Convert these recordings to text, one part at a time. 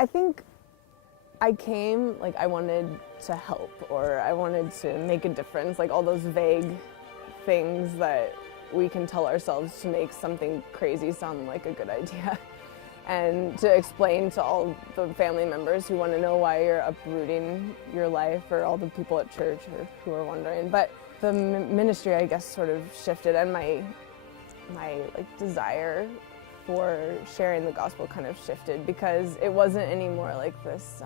I think I came, like, I wanted to help, or I wanted to make a difference, like all those vague things that we can tell ourselves to make something crazy sound like a good idea. And to explain to all the family members who want to know why you're uprooting your life, or all the people at church who are wondering. But the ministry, I guess, sort of shifted, and my like desire for sharing the gospel kind of shifted, because it wasn't anymore like this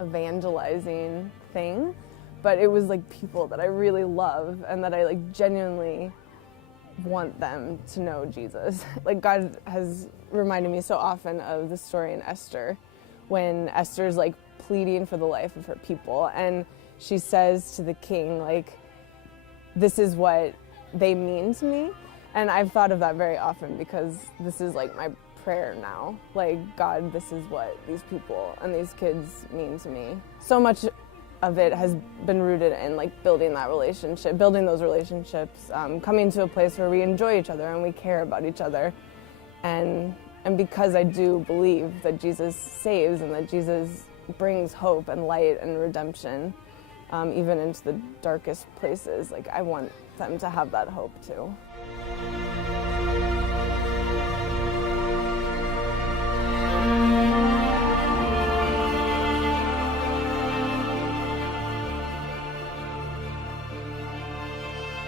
evangelizing thing, but it was like people that I really love and that I like genuinely want them to know Jesus. Like, God has reminded me so often of the story in Esther, when Esther's like pleading for the life of her people, and she says to the king, like, this is what they mean to me. And I've thought of that very often, because this is like my prayer now. Like, God, this is what these people and these kids mean to me. So much of it has been rooted in like building that relationship, building those relationships, coming to a place where we enjoy each other and we care about each other. And because I do believe that Jesus saves and that Jesus brings hope and light and redemption, even into the darkest places, like, I want them to have that hope too.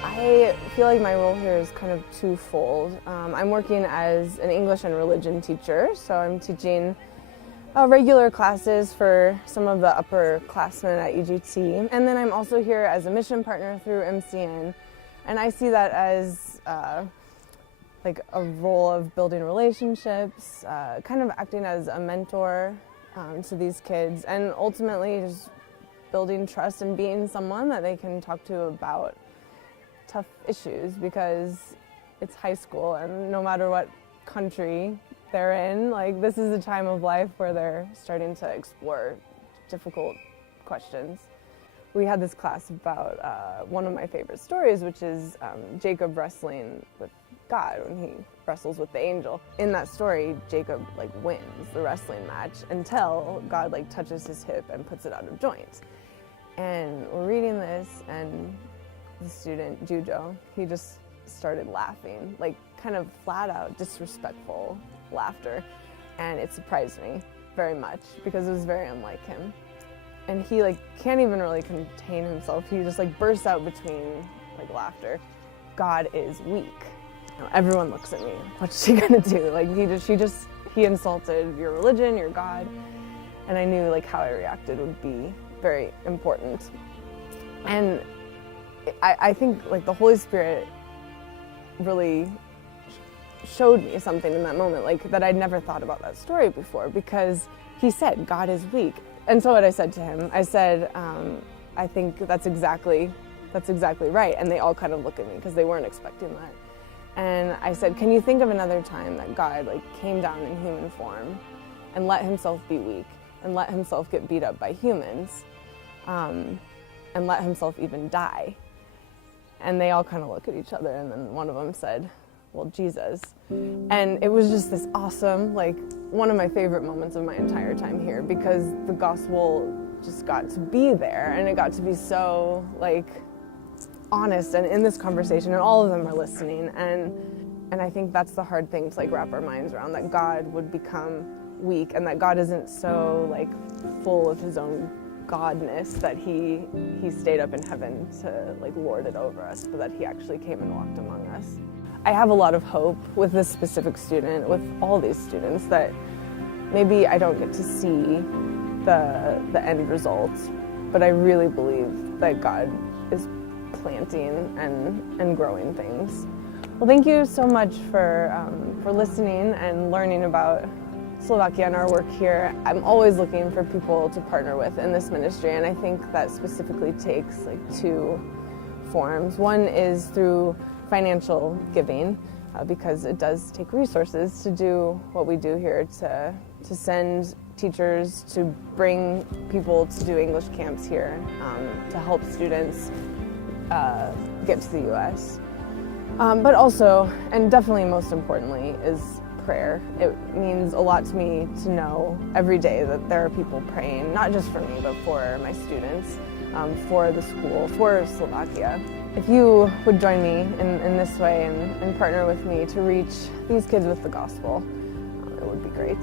I feel like my role here is kind of twofold. I'm working as an English and religion teacher, so I'm teaching regular classes for some of the upperclassmen at EGT. And then I'm also here as a mission partner through MCN, and I see that as like a role of building relationships, kind of acting as a mentor to these kids, and ultimately just building trust and being someone that they can talk to about tough issues, because it's high school, and no matter what country they're in, like, this is a time of life where they're starting to explore difficult questions. We had this class about one of my favorite stories, which is Jacob wrestling with God when he wrestles with the angel. In that story, Jacob like wins the wrestling match until God like touches his hip and puts it out of joint. And we're reading this, and the student, Jujo, he just started laughing, like kind of flat out disrespectful laughter. And it surprised me very much, because it was very unlike him. And he like can't even really contain himself. He just like bursts out between like laughter. God is weak. You know, everyone looks at me. What's she gonna do? Like, he insulted your religion, your God. And I knew like how I reacted would be very important. And I think like the Holy Spirit really showed me something in that moment, like that I'd never thought about that story before, because he said God is weak. And so what I said to him, I said, I think that's exactly right. And they all kind of look at me, because they weren't expecting that. And I said, can you think of another time that God like came down in human form and let himself be weak and let himself get beat up by humans, and let himself even die? And they all kind of look at each other, and then one of them said, well, Jesus. And it was just this awesome, like, one of my favorite moments of my entire time here, because the gospel just got to be there, and it got to be so like honest and in this conversation, and all of them are listening. And I think that's the hard thing to like wrap our minds around, that God would become weak, and that God isn't so like full of his own godness that he stayed up in heaven to like lord it over us, but that he actually came and walked among us. I have a lot of hope with this specific student, with all these students, that maybe I don't get to see the end result, but I really believe that God is planting and growing things. Well, thank you so much for listening and learning about Slovakia and our work here. I'm always looking for people to partner with in this ministry, and I think that specifically takes like two forms. One is through financial giving, because it does take resources to do what we do here, to send teachers, to bring people to do English camps here, to help students get to the US. But also, and definitely most importantly, is prayer. It means a lot to me to know every day that there are people praying, not just for me, but for my students, for the school, for Slovakia. If you would join me in this way and partner with me to reach these kids with the gospel, it would be great.